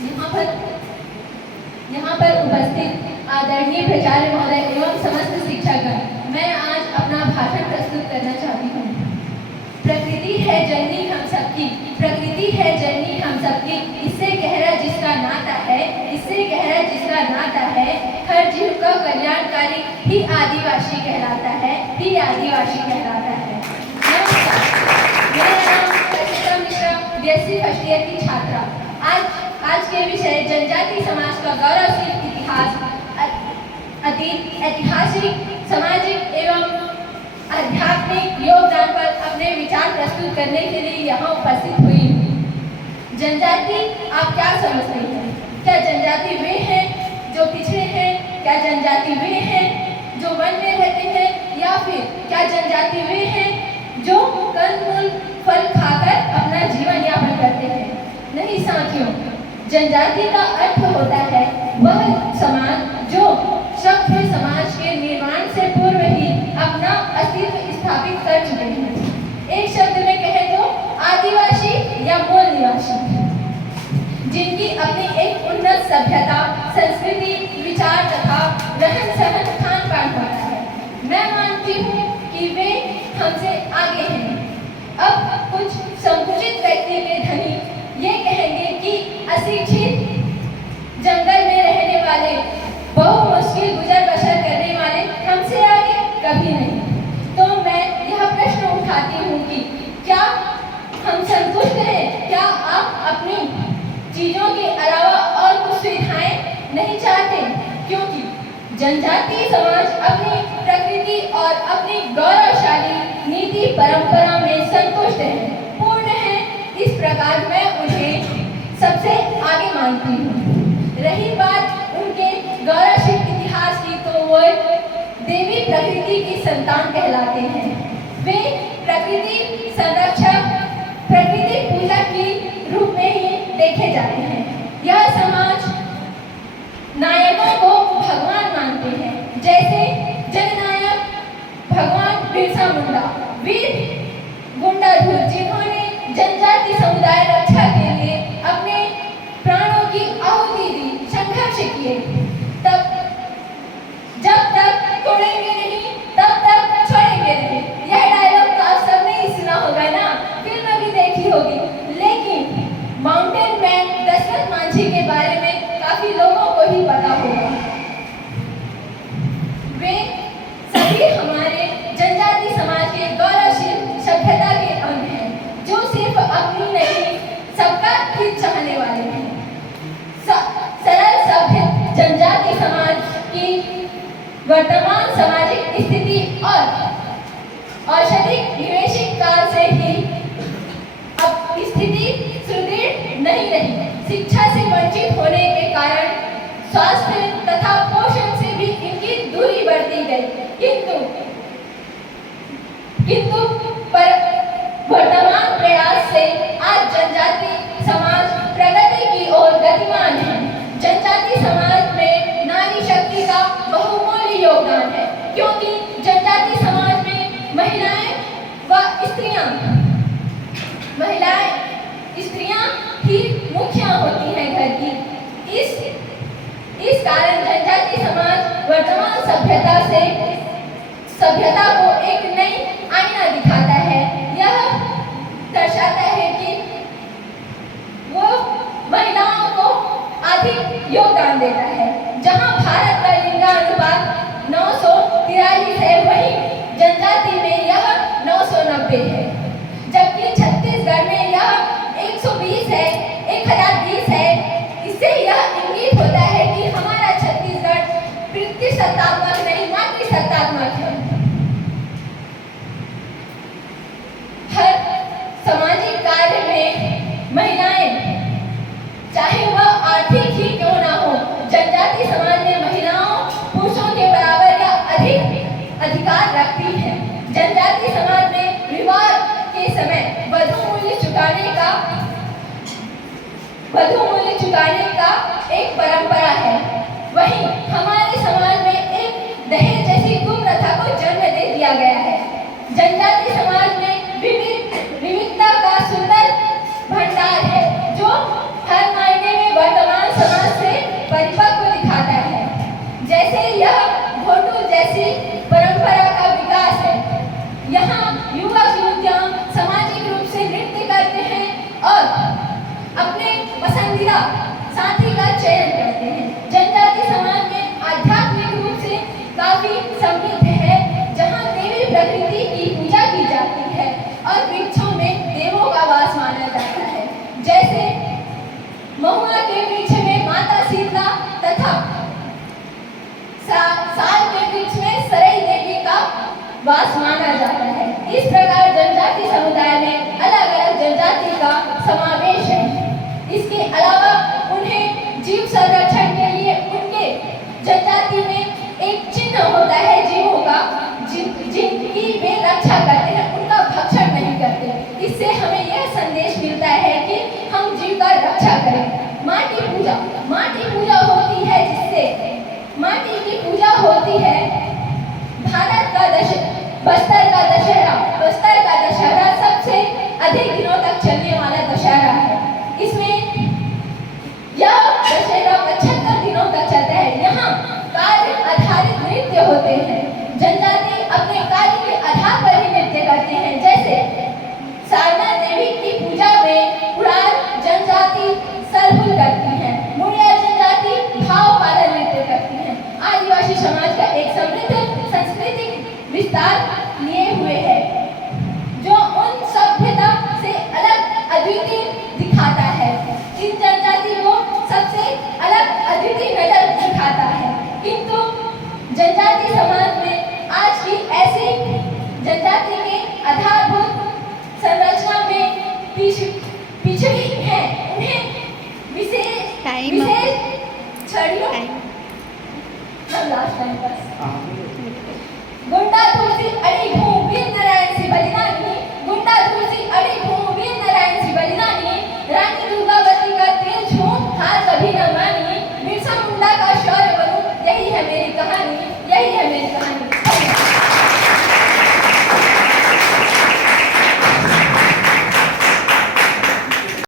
यहाँ पर उपस्थित आदरणीय प्राचार्य महोदय एवं समस्त शिक्षकगण, मैं आज अपना भाषण प्रस्तुत करना चाहती हूँ। प्रकृति है जननी हम सबकी, प्रकृति है जननी हम सबकी, इससे गहरा जिसका नाता है, इससे गहरा जिसका नाता है, हर जीव का कल्याणकारी ही आदिवासी कहलाता है, ही आदिवासी कहलाता है। मेरा नाम Rachita Mishra, BSc first year की छात्रा। आज के विषय जनजाति समाज का गौरवशाली इतिहास, अतीत, ऐतिहासिक, सामाजिक एवं आध्यात्मिक योगदान पर अपने विचार प्रस्तुत करने के लिए यहाँ उपस्थित हुई हूँ। जनजाति आप क्या समझते हैं? क्या जनजाति वे हैं जो पिछड़े हैं? क्या जनजाति वे हैं जो वन में रहते हैं? या फिर क्या जनजाति वे हैं जो कंदमूल फल खाकर अपना जीवन यापन करते हैं? नहीं साथियों, जनजाति का अर्थ होता है वह समाज जो सभ्य समाज के निर्माण से पूर्व ही अपना अस्तित्व स्थापित कर चुके हैं। एक शब्द में कहें तो आदिवासी या मूल निवासी, जिनकी अपनी एक उन्नत सभ्यता, संस्कृति, विचार तथा रहन सहन, खान पान होता है। मैं मानती हूँ कि वे हमसे आगे हैं। अब कुछ संकुचित व्यक्ति के धनी ये कहेंगे कि अशिक्षित, जंगल में रहने वाले, बहुत मुश्किल गुजर बसर करने वाले हमसे आगे कभी नहीं। तो मैं यह प्रश्न उठाती हूँ कि क्या हम संतुष्ट हैं? क्या आप अपनी चीजों के अलावा और कुछ सुविधाएं नहीं चाहते? क्योंकि जनजाति समाज अपनी प्रकृति और अपनी गौरवशाली नीति परंपरा में संतुष्ट है, पूर्ण है। इस प्रकार मैं उन्हें सबसे आगे मानती हूँ। रही बात उनके गौरवशाली इतिहास की, तो वो देवी प्रकृति की संतान कहलाते हैं। वे प्रकृति संरक्षक, प्रकृति पूजक के रूप में ही देखे जाते हैं। यह समाज नायकों को भगवान मानते हैं, जैसे जननायक भगवान बिरसा मुंडा, वीर गुंडाधुर, जिन्होंने जनजाति समुदाय रक्षा के लिए अपने प्राणों की आहुति दी, संघर्ष किए। तब जब तक तोड़ेंगे नहीं तब तक छोड़ेंगे नहीं, यह डायलॉग तो आप सबने ही सुना होगा ना, फिल्म भी देखी होगी। लेकिन माउंटेन मैन दशरथ मांझी के बारे में काफी लोगों को ही पता होगा। वे सभी हमारे जनजाति समाज के गौरवशाली सभ्यता के अंग हैं, जो सिर्फ अपनी नहीं सबका हित चाहने वाले हैं। सरल सभ्य जनजाति समाज की वर्तमान सामाजिक स्थिति और औषधिक निवेशिक काल से ही अब स्थिति सुदृढ़ नहीं रही। शिक्षा से वंचित होने के कारण स्वास्थ्य तथा पोषण से भी इनकी दूरी बढ़ती गई। किंतु पर वर्तमान प्रयास से आज जनजाति समाज प्रगति की ओर गतिमान है। जनजाति समाज में नारी शक्ति का बहुमूल्य योगदान है, क्योंकि जनजाति समाज में महिलाएं स्त्रियां ही मुखिया होती हैं घर की। इस कारण जनजाति समाज वर्तमान सभ्यता को एक नई आईना दिखाता है। यह दर्शाता है कि वो महिलाओं को अधिक योगदान देता है। जहां भारत का लिंगानुपात 943 है, वहीं जनजाति में यह 990 है, जबकि छत्तीसगढ़ में यह 120 है, 1020 है। इससे यह इंगित होता है कि हमारा छत्तीसगढ़ प्रतिशतात्मक नहीं, मातृसत्तात्मक है। हर सामाजिक कार्य में महिलाएं, चाहे वह आर्थिक ही क्यों ना हो, जनजाति समाज में महिलाओं पुरुषों के बराबर या अधिक अधिकार रखती है। जनजाति समाज में विवाह के समय वधू मूल्य चुकाने का एक परंपरा है। वहीं हमारे समाज में एक दहेज जैसी कुप्रथा को जन्म दे दिया गया है। जनजाति समाज में विविधता का सुंदर भंडार है, जो हर मायने में वर्तमान या साथी का चयन करते हैं। जनजाति समाज में आध्यात्मिक रूप से काफी समृद्ध है, जहाँ देवी प्रकृति की पूजा की जाती है और वृक्षों में देवों का वास माना जाता है। जैसे महुआ के वृक्ष में माता शीतला तथा साल के वृक्ष में सरई देवी का वास माना जाता है। इस प्रकार जनजाति समुदाय में अलग अलग जनजाति का समावेश है। इसके अलावा उन्हें जीव संरक्षण के लिए उनके जनजाति में एक चिन्ह होता है जीवों का, जिनकी वे रक्षा करते हैं, उनका भक्षण नहीं करते। इससे हमें यह संदेश मिलता है कि हम जीव का रक्षा करें। माटी पूजा होती है, जिससे माटी की पूजा होती है। बस्तर का दशहरा सबसे अधिक दिनों तक चलने वाला दशहरा है। इसमें यह दशहरा 75 दिनों तक चलता है। यहाँ कार्य आधारित नृत्य होते हैं। जनजाति अपने कार्य के आधार पर ही नृत्य करते हैं। जैसे सारना देवी की पूजा में उड़ार जनजाति सरहुल करती है, मुड़िया जनजाति भाव वाला नृत्य करती है। आदिवासी समाज का एक समृद्ध सांस्कृतिक विस्तार लिए हुए है, जो उन सभ्यता से अलग अद्वितीय दिखाता है। इन जनजाति को सबसे अलग अद्वितीय नजर दिखाता है। किंतु जनजाति समाज में आज की ऐसी जनजाति के आधारभूत संरचना में पिछड़ी है। उन्हें विशेष छड़ियों लास्ट टाइम बस